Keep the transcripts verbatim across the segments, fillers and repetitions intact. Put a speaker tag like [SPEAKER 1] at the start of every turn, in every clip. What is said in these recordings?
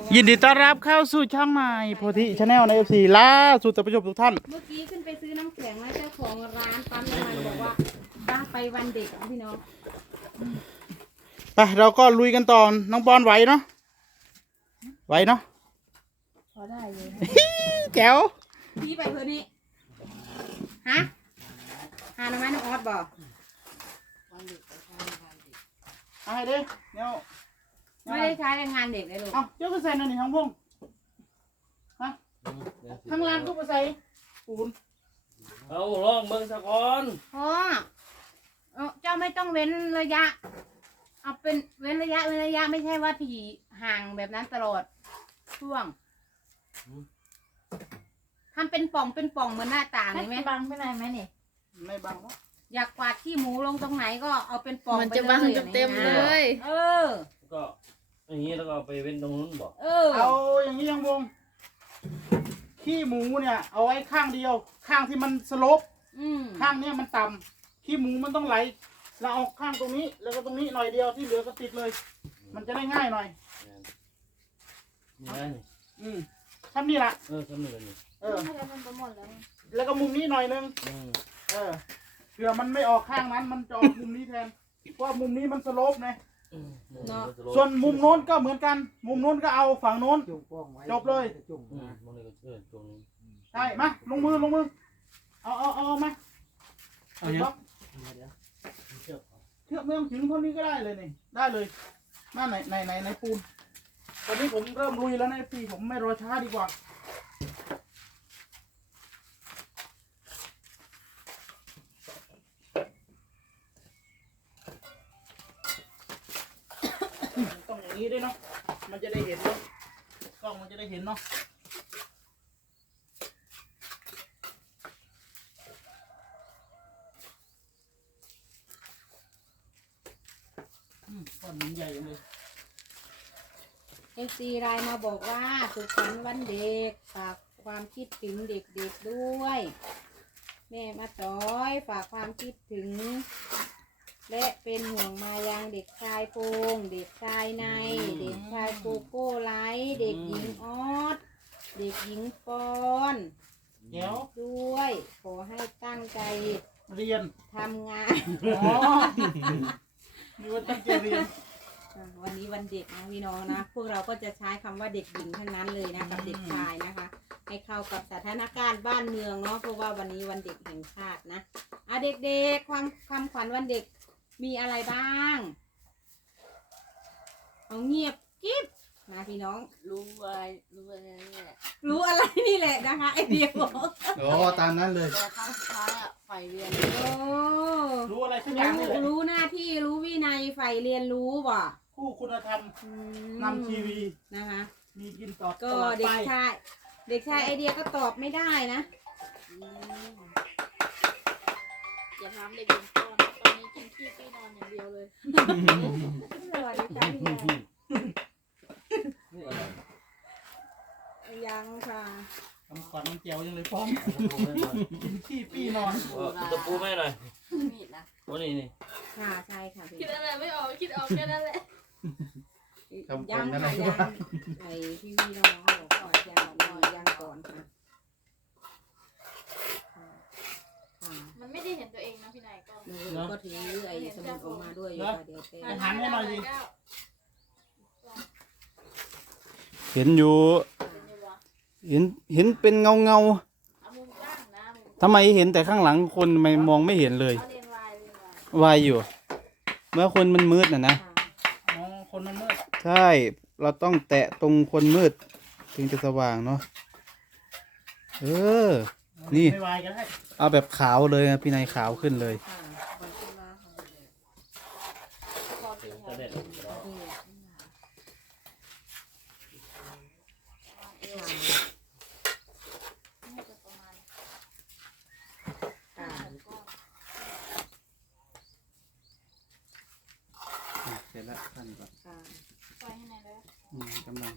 [SPEAKER 1] ยินดีต้อนรับเข้าสู่ช่องใหม่โพธิชาแนลในเอฟซีล่าสุดท่านผู้ชมทุกท่าน
[SPEAKER 2] เมื่อกี้ขึ้นไปซื้อน้ำแข็งแล้วเจ้าของร้านปั๊มน้ำมันบอกว่าบ้าไปวันเด็กอ่ะพี่น้อง
[SPEAKER 1] ไปเราก็ลุยกันต่อน้องบอลไหวเนาะไหวเนาะ
[SPEAKER 2] พอได้เลย
[SPEAKER 1] แจ๋ว
[SPEAKER 2] พี่ไปเพื่อนี่ฮะหาหน่อไม้น้องออสบอก
[SPEAKER 1] เอาให้เด้เนี่ย
[SPEAKER 2] ไม่ได้ใช้แรงงานเด็กเลยลูก
[SPEAKER 1] เอาเจ้าก็ใส่หน่อยนี่ทั้งพงฮะข้างล่างก็ไปใส่ปูน
[SPEAKER 3] เอาลองเบิ่งสักก่อน
[SPEAKER 2] พ่อเอ้าเจ้าไม่ต้องเว้นระยะ เอาเป็นเว้นระยะเว้นระยะไม่ใช่ว่าถี่ห่างแบบนั้นตลอดช่วงทำเป็นป่องเป็นป่องเหมือนหน้าต่างเลยไหม
[SPEAKER 4] บังไปไหนไหมนี่
[SPEAKER 1] ไม่บังวะ
[SPEAKER 2] อยากกวาดขี้หมูลงตรงไหนก็เอาเป็นป่อง
[SPEAKER 4] มัน
[SPEAKER 2] ไป
[SPEAKER 4] จะ
[SPEAKER 2] เลย
[SPEAKER 4] บัง
[SPEAKER 2] อย่างนี้
[SPEAKER 4] เต็มๆ
[SPEAKER 2] นะ
[SPEAKER 4] เลย
[SPEAKER 2] เออ
[SPEAKER 3] ก็อย่างนี้แล้วก็เอาไปเว้นตรงนู้นบอก
[SPEAKER 2] เออ
[SPEAKER 1] เอาอย่างนี้ยังวงขี้หมูเนี่ยเอาไว้ข้างเดียว ข้างที่มันสโลป
[SPEAKER 2] อืม
[SPEAKER 1] ข้างเนี้ยมันต่ำขี้หมูมันต้องไหลเราเอาข้างตรงนี้แล้วก็ตรงนี้หน่อยเดียวที่เหลือก็ติดเลย มันจะได้ง่ายหน่อย
[SPEAKER 3] นี่นะนี่
[SPEAKER 1] อืมทำนี่ละ
[SPEAKER 3] เออสำเร็จนี่
[SPEAKER 1] เออ
[SPEAKER 4] ไม่ได้มันไปหมดแล้ว
[SPEAKER 1] แล้วก็มุมนี้หน่อยนึง
[SPEAKER 3] อืม
[SPEAKER 1] เออเผื่อมันไม่ออกข้างนั้น มันจะออกมุมนี้แทน เพราะว่ามุมนี้มันสโลปนะ
[SPEAKER 3] อืม
[SPEAKER 1] ส่วนมุมโน้นก็เหมือนกัน มุมโน้นก็เอาฝั่งโน้น จบเลย
[SPEAKER 3] อืมมันเลยก็เออตรงนี้
[SPEAKER 1] ใช่มาลงมือลงมือ เอาเอาเอามาเอาเนาะเชือกเมืองถึงเท่านี้ก็ได้เลยนี่ ได้เลยมาไหนไหนไหนไหนปูน ตอนนี้ผมเริ่มลุยแล้วนะพี่ผมไม่รอช้าดีกว่า ต้องอย่างนี้ด้วยเนาะ มันจะได้เห็นเนาะกล้องมันจะได้เห็นเนาะอืมก้อนหินใหญ่จังเลย
[SPEAKER 2] เอฟซีไลน์มาบอกว่าสุขสันต์วันเด็กฝากความคิดถึงเด็กๆด้วย แม่มาต้อยฝากความคิดถึง และเป็นห่วงมายังเด็กชายพงษ์เด็กชายใน เด็กชายโกโก้ไลท์เด็กหญิงออสเด็กหญิงปอน
[SPEAKER 1] เดี๋ยว
[SPEAKER 2] ด้วย ขอให้ตั้งใจ
[SPEAKER 1] เรียน
[SPEAKER 2] ทำงาน
[SPEAKER 1] อ๋อนี่ว่าตั้งใจเรียน
[SPEAKER 2] อ่ะวันนี้วันเด็กนะพี่น้องนะ พวกเราก็จะใช้คำว่าเด็กหญิงทั้งนั้นเลยนะกับเด็กชายนะคะ ให้เข้ากับสถานการณ์บ้านเมืองเนาะเพราะว่าวันนี้วันเด็กแห่งชาตินะอ่ะเด็กๆความความขวัญวันเด็กมีอะไรบ้างเอาเงียบกิ๊บนะพี่น้อง
[SPEAKER 4] รู้ไว้รู้ไว้นี่แหละ
[SPEAKER 2] รู้อะไรนี่แหละนะคะไอเดียบอก
[SPEAKER 1] โอ้ตามนั้นเลย
[SPEAKER 4] แต่ครั้งสุดท้ายอะไฟเรียน
[SPEAKER 2] โอ้
[SPEAKER 1] รู้อะไรสักอย่าง
[SPEAKER 2] รู้
[SPEAKER 1] นี่แหละ
[SPEAKER 2] รู้หน้าที่รู้วินัยใฝ่เรียนรู้บ่
[SPEAKER 1] คู่คุณธรรม
[SPEAKER 2] อืม
[SPEAKER 1] นำทีวี
[SPEAKER 2] นะคะ
[SPEAKER 1] มีกินต่อ
[SPEAKER 2] ก็
[SPEAKER 1] ตลอ
[SPEAKER 2] เด็
[SPEAKER 1] ไป
[SPEAKER 2] กชายเด็กชายไอเดียก็ตอบไม่ได้นะ
[SPEAKER 4] อย่าทำเด็กหญิงก่อนตอนนี้กินขี้ไปนอนอย่างเดียวเลย
[SPEAKER 2] สวัสดีค่ะพี่
[SPEAKER 3] นี่อะไร
[SPEAKER 2] ยังค่ะ
[SPEAKER 1] ทำขวัญน้องเจียวยังเลยฟ้องกินขี้ปี้นอน
[SPEAKER 3] เอาตะปูไม่หน่อย
[SPEAKER 4] มีดนะ
[SPEAKER 3] โอ้นี่นี่
[SPEAKER 2] ค่ะใช่ค่ะพี่
[SPEAKER 4] คิดอะไรไม่ออกคิดออกแค่นั้นแหละ
[SPEAKER 2] ยังค่ะยังไอพี่พี่น้องๆบอกก่อนยังก่อนยังก่อนค่ะค่ะค่ะ
[SPEAKER 4] มันไม่ได้เห็นตัวเองนะพี่นายก็
[SPEAKER 2] หนูก็ถือไอ้สมุดออกมาด้วยอยู่ค่ะเดี๋ยวเต้
[SPEAKER 1] อาหารให้หน่อยดิ
[SPEAKER 5] เห็นอยู่ เห็นเห็นเป็นเงาเงา
[SPEAKER 4] เอามุมตั้งนะมุม
[SPEAKER 5] ๆทำไมเห็นแต่ข้างหลังคนทำไมมองไม่เห็นเลย
[SPEAKER 4] เอาเรียนวายเรียนวาย
[SPEAKER 5] วายอยู่ เมื่อคนมันมืดน่ะนะ
[SPEAKER 2] ค่ะ
[SPEAKER 1] อ๋อคนมันมืด
[SPEAKER 5] ใช่ เราต้องแตะตรงคนมืด ถึงจะสว่างเนาะ เออ นี่
[SPEAKER 1] ไม่วายกันให้
[SPEAKER 5] เอาแบบขาวเลยนะพี่นายขาวขึ้นเลย
[SPEAKER 2] ค่ะ
[SPEAKER 4] วันตุลาของเด็กพอดีค
[SPEAKER 3] จะ
[SPEAKER 4] รับ
[SPEAKER 3] เด็ด
[SPEAKER 2] นี่ค่ะ
[SPEAKER 4] น่าจะประมาณ
[SPEAKER 2] ค่ะ
[SPEAKER 4] ก็
[SPEAKER 5] เสร็จแล้วท่านก่อน
[SPEAKER 2] ค่ะ
[SPEAKER 4] ไฟให้หน่อยเลย
[SPEAKER 5] กำลัง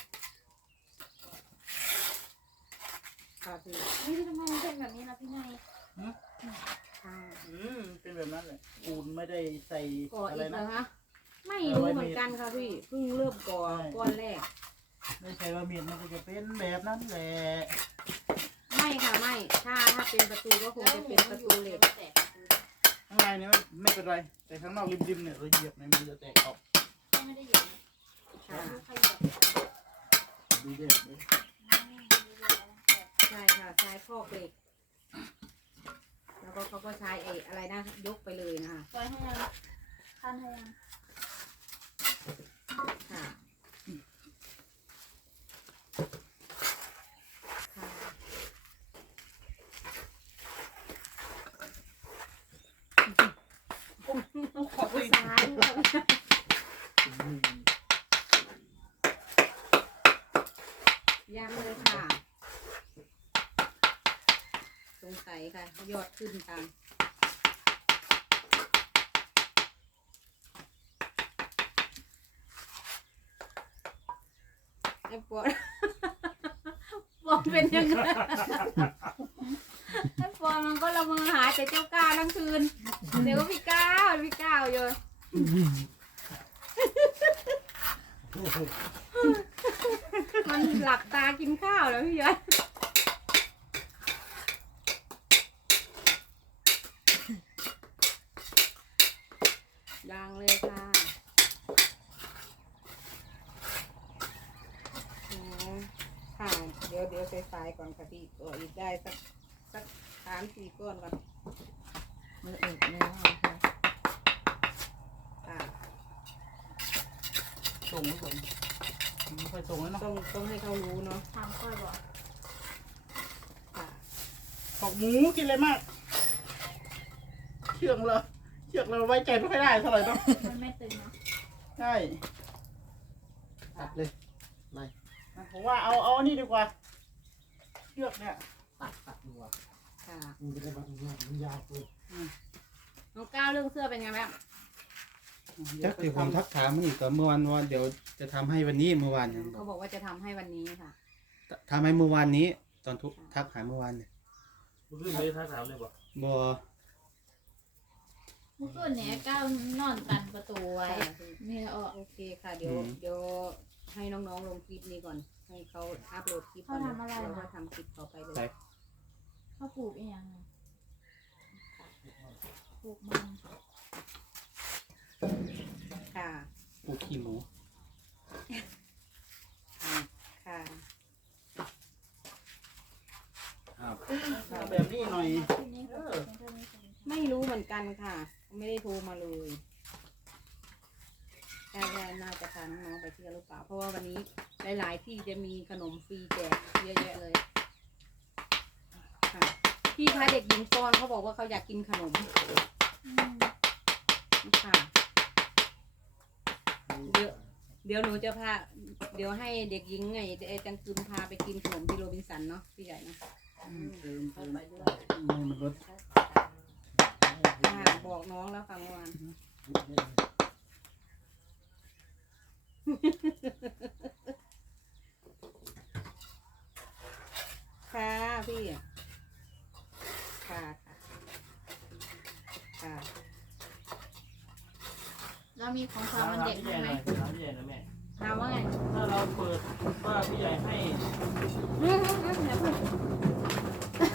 [SPEAKER 2] ค่ะพี่
[SPEAKER 4] นี่ทำไมมันเป็นแบบนี้นะพี่นาย
[SPEAKER 2] ค่ะ
[SPEAKER 1] อืมเป็นแบบนั้นเลยปูนไม่ได้ใส่
[SPEAKER 2] ก่อ
[SPEAKER 1] อะ
[SPEAKER 2] อี
[SPEAKER 1] ไร
[SPEAKER 2] ก
[SPEAKER 1] นะ
[SPEAKER 2] นะคะ ไม่รู้เหมือนกันค่ะพี่เพิ่งเริ่มก่อก้อนแรก
[SPEAKER 1] ไม่ใช่ว่าเมียนมันก็จะเป็นแบบนั้นแหละ
[SPEAKER 2] ไม่ค่ะไม่ ถ้าถ้าเป็นประตูก็คงจะเป็นประตูเหล็ก
[SPEAKER 4] แตก
[SPEAKER 1] ข้างในเนี่ยไม่เป็นไร แต่ข้างนอกริมๆเนี่ยเราเหยียบในยมันจะแตกออก
[SPEAKER 4] ไม่ได้อยู่
[SPEAKER 2] ค่ะ
[SPEAKER 4] ใครอยาก
[SPEAKER 1] ดีเด็ดเลย
[SPEAKER 2] ใช่ค่ะใช้คอกเหล็ก แล้วก็เขาก็ใช้ไอ้อะไรนะยกไปเลยนะคะ
[SPEAKER 4] ซอยให้ยังคันให้ยัง
[SPEAKER 2] ค่ะค่ะ
[SPEAKER 1] ขอตี
[SPEAKER 2] ซ้ายยังเลยค่ะสงสัยค่ะยอดขึ้นตามไอ้ปวด ปวดเป็นยังไงไอ้ปวดมันก็ละเมอหาแต่เจ้าก้าวทั้งคืนเดี๋ยวก็พี่ก้าวพี่ก้าวอยู่ มันหลับตากินข้าวแล้วพี่ยศดังเลยค่ะอ๋อค่ะ เดี๋ยวเดี๋ยวใส่สายก่อนค่ะพี่ตัวอีกได้สักสักสามสี่ก้อนก่อนมือเอกมือค่ะค่ะ
[SPEAKER 1] ส่งไม่ส่งไม่ค่อยส่งแล้วเนาะ
[SPEAKER 2] ต้องต้องให้เขารู้เนาะ
[SPEAKER 4] ทางค่อยบอก
[SPEAKER 2] ค่ะ
[SPEAKER 1] บอกหมูกินอะไรมาก เชือกเราเชือกเราไว้ใจไม่ค่อยได้เท่าไหร่เนาะ
[SPEAKER 4] มันไม่ตึงเนาะ
[SPEAKER 1] ใช่
[SPEAKER 5] ตัดเลยไล่
[SPEAKER 1] ผมว่าเอาเอาอันนี้ดีกว่า เชือกเนี่ย
[SPEAKER 5] ตัดตัดดีกว่า
[SPEAKER 2] ค่ะ
[SPEAKER 5] มันจะได้แบบนี้มันยาวเกิน
[SPEAKER 2] น้องก้าวเรื่องเสื้อเป็นไงบ้าง
[SPEAKER 5] จักเดี๋ยวผมทักถามมันอีกก็เมื่อวานว่าเดี๋ยวจะทำให้วันนี้เมื่อวานยังบอ
[SPEAKER 2] เขา
[SPEAKER 5] ก
[SPEAKER 2] บอกว่าจะทำให้วันนี้ค่ะ
[SPEAKER 5] ทำให้เมื่อวานนี้ ตอนทุกทักหาเมื่อวานเนี่ย
[SPEAKER 3] มึงขึ้นเลยท่าถามเลยบ่
[SPEAKER 5] บอ
[SPEAKER 4] เมื่อคืนเนี่ยก้าวนอนกันประตูไว้เนี่ยออก
[SPEAKER 2] โอเคค่ะ เดี๋ยวเดี๋ยวให้น้องๆลงคลิปนี้ก่อน ให้เขาอัพโหลดคลิปก่อนแล้วก็ทำคลิปต่อไปเลย
[SPEAKER 5] ไป
[SPEAKER 4] เขาปลูกอีหยังอะปลูกมัน
[SPEAKER 2] ค่ะ
[SPEAKER 5] ปูขี้หมู
[SPEAKER 2] ค่ะ
[SPEAKER 5] ครับ
[SPEAKER 1] เอาแบบนี้หน่อย
[SPEAKER 4] ที่นี่เขาปลูกเป็นเท่านี้ค่ะ
[SPEAKER 2] ไม่รู้เหมือนกันค่ะ ไม่ได้โทรมาเลยแค่น่าจะพาน้องๆไปเที่ยวหรือเปล่า เพราะว่าวันนี้หลายๆที่จะมีขนมฟรีแจกเยอะแยะเลยค่ะพี่คะเด็กหญิงปอนเขาบอกว่าเขาอยากกินขนม
[SPEAKER 4] อืม
[SPEAKER 2] ค่ะเดี๋ยวเดี๋ยวหนูจะพาเดี๋ยวให้เด็กหญิงไงไอ้จังกึมพาไปกินขนมที่โรบินสันเนาะพี่ใหญ่เนาะ
[SPEAKER 1] เติมเติม
[SPEAKER 2] ไปด้วย
[SPEAKER 5] ไม่มันลด
[SPEAKER 2] ค่ะบอกน้องแล้วค่ะเมื่อวานค่ะพี่ค่ะค่ะค่ะ
[SPEAKER 4] แล้วมีของขวัญวันเด็ก
[SPEAKER 3] พี่ให
[SPEAKER 4] ให้
[SPEAKER 3] ญ่
[SPEAKER 4] ไห
[SPEAKER 3] ห
[SPEAKER 4] ม
[SPEAKER 3] น่อยถามพี่ใหญ่นะแม่
[SPEAKER 2] ถามว่าไง
[SPEAKER 3] ถ้าเราเปิดว่าพี่ใหญ่ให้
[SPEAKER 2] อืมอืมอืมเดี๋ยวเพิ่ง